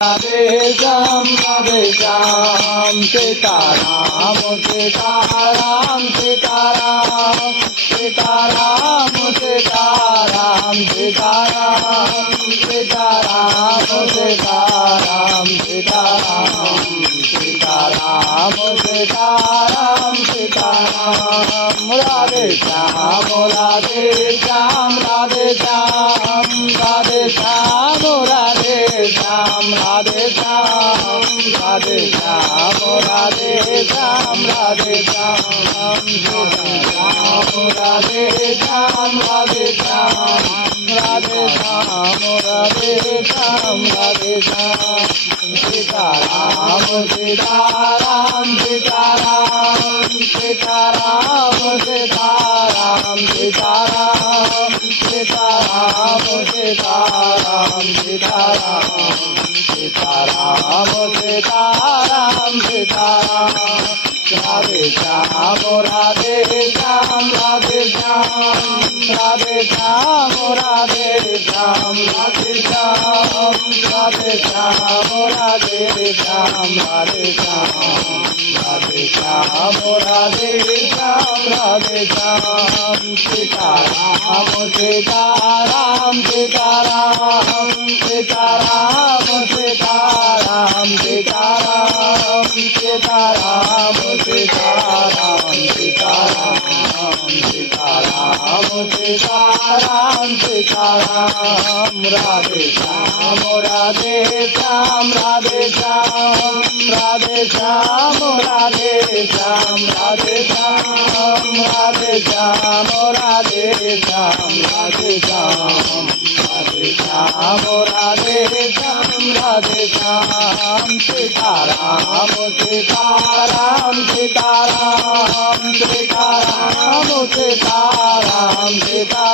Radhe Shyam, Radhe Shyam, Sita Ram, Sita Ram, Sita Ram, Sita Ram, Sita Ram, Sita Ram, Sita Ram, Sita Ram, Sita Ram, Sita Ram, Sita Ram, Sita Ram, Radhe Shyam, Radhe Shyam, Radhe Shyam, Radhe Shyam, Radhe Shyam, Radhe Shyam, Radhe Shyam, Radhe Shyam, Radhe Shyam, Radhe Shyam, Radhe Shyam, Radhe Shyam, Radhe Shyam, Radhe Shyam, Sita Ram, Sita Ram, Sita Ram, Sita Ram, Sita Ram, Sita Ram, Sita Ram, Sita Ram, Sita Ram, Sita Ram, Sita Ram, Sita Ram, Radhe Shyam, Radhe Shyam, Radhe Shyam, Radhe Shyam, Radhe Shyam, Radhe Shyam, Radhe Shyam, Radhe Shyam, Radhe Shyam, Radhe Shyam, Radhe Shyam, Radhe Shyam, Sita Ram, Sita Ram, Sita Ram, Sita Ram, Sita Ram, Sita Ram, Sita Ram, Sita Ram, Sita Ram, Sita Ram, Sita Ram, Sita Ram, Radhe Shyam, Radhe Shyam, Radhe Shyam, Radhe Shyam, Radhe Shyam, Radhe Shyam, Radhe Shyam, Radhe Shyam, Radhe Shyam, Radhe Shyam, Radhe Shyam, Radhe Shyam, Sita Ram, Sita Ram, Sita Ram, Sita Ram, Sita Ram, Sita Ram, Sita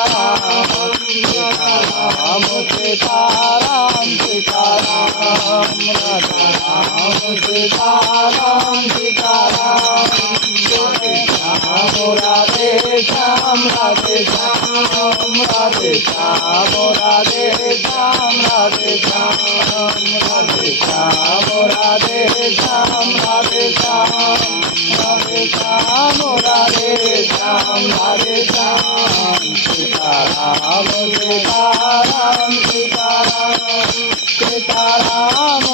Ram, Sita Ram, Sita Ram, Radha Ram, Sita Ram, Sita Ram, Radhe Shyam, Radhe Shyam, Radhe Shyam, Radhe Shyam, Radhe Shyam, Radhe Shyam, Radhe Shyam, Radhe Shyam, Radhe Shyam, Radhe Shyam, Radhe Shyam, Sita Ram, Sita Ram, Sita Ram, Sita Ram, Sita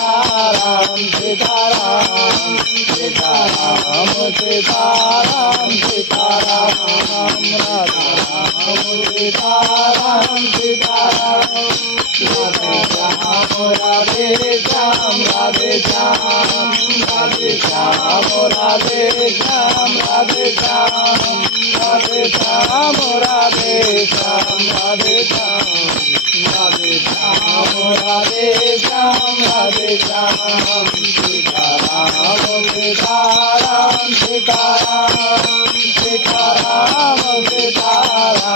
Ram, Sita Ram, Sita Ram, Sita Ram, Sita Ram, Radha Ram, Sita Ram, Sita Ram, Radhe Shyam, Radhe Shyam, Radhe Shyam, Radhe Shyam, Radhe Shyam, Radhe Shyam, Radhe Shyam, Radhe Shyam, Radhe Shyam, Radhe Shyam, Radhe Shyam, Radhe Shyam, Sita Ram, Sita Ram, Sita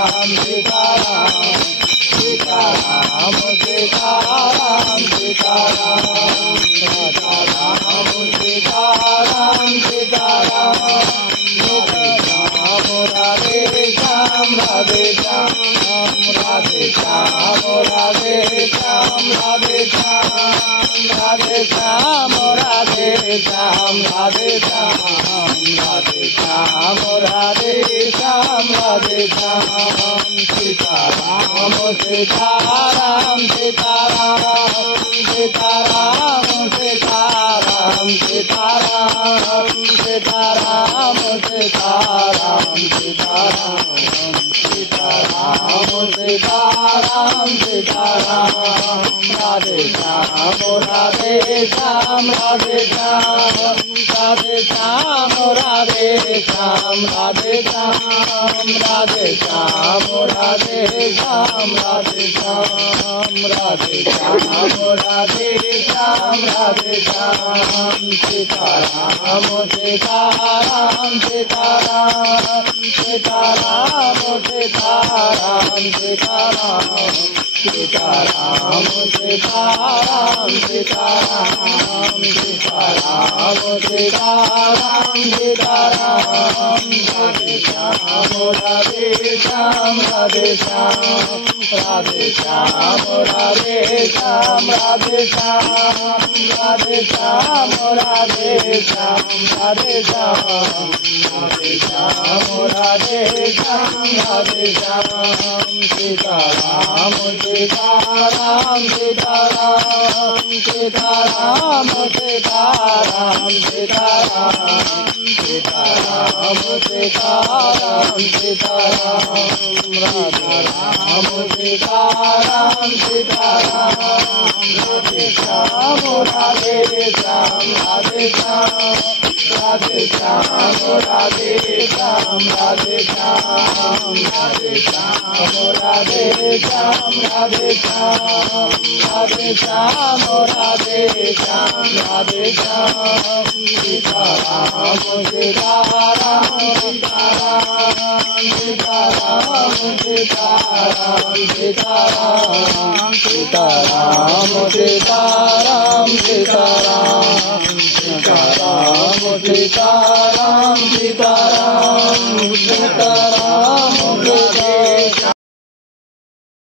Ram, Sita Ram, Sita Ram, Sita Ram, Sita Ram, Sita Ram, Sita Ram, Radha Ram, Sita Ram, Sita Ram, Radhe Shyam, Radhe Shyam, Radhe Shyam, Radhe Shyam, Radhe Shyam, Radhe Shyam, Radhe Shyam, Radhe Shyam, Radhe Shyam, Radhe Shyam, Radhe Shyam, Sita Ram, Sita Ram, Sita Ram, Sita Ram, Sita Ram, Sita Ram, Sita Ram, Sita Ram, Sita Ram, Sita Ram, Sita Ram, Sita Ram, Radhe Shyam, Radhe Shyam, Radhe Shyam, Radhe Shyam, Radhe Shyam, Radhe Shyam, Radhe Shyam, Radhe Shyam, Radhe Shyam, Radhe Shyam, Radhe Shyam, Radhe Shyam, Sita Ram, Sita Ram, Sita Ram, Sita Ram, Sita Ram, Sita Ram, Sita Ram, Sita Ram, Sita Ram, Sita Ram, Sitaram Sitaram Radhe Shyam Radhe Shyam Radhe Shyam Radhe Shyam Radhe Shyam Radhe Shyam Radhe Shyam Radhe Shyam Radhe Shyam Radhe Shyam Radhe Shyam Radhe Shyam Sitaram Sitaram Sitaram Sitaram Sitaram Sitaram Sitaram Sitaram Sitaram Radha Ram Sitaram Sitaram Radhe Shyam Radhe Shyam Radhe Shyam Radhe Shyam Radhe Shyam Radhe Shyam Radhe Shyam Radhe Shyam Radhe Shyam Radhe Shyam Radhe Shyam Radhe Shyam Sitaram Sitaram Sitaram Sitaram Sitaram Sitaram Sitaram Sitaram Sitaram Sitaram